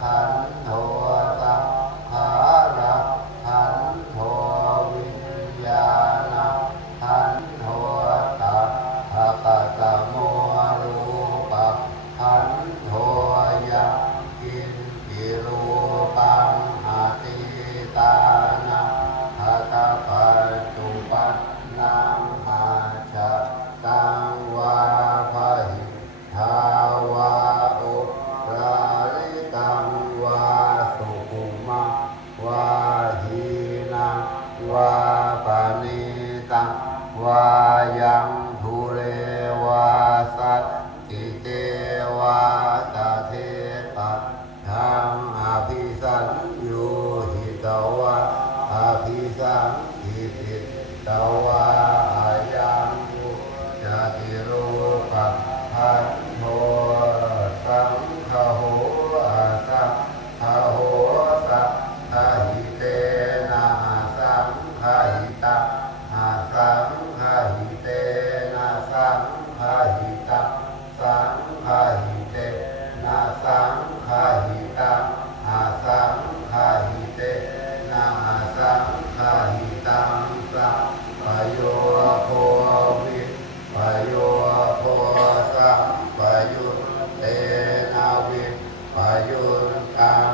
ขันโทสังขารังขันโทวิญญาณังขันโทตัสสะกะตะโมรูปังขันโทยังกินปิรูปังอติตานังหัตถะปัจจุบันนังอาจจตังวาภหิทาวาอุราริตังวาสุขุมังวาหีนังวาปานิตังวายังทุเรวาสัตติเตวาตาเทปัตถังอภิสัญญูหิตวะอภิสังหิติตวะอายังอุจติรูปังขันโทสังฆโหสังฆโหสังฆหิเตนะสังฆหิตังสังฆหิเตนะสังฆหิตังสังฆหิเตนะสังฆหิตังสังฆหิเตนะสังฆหิตังสัพพโยโควิปโยโคสัมปยุตเตนะวิปยุตตัง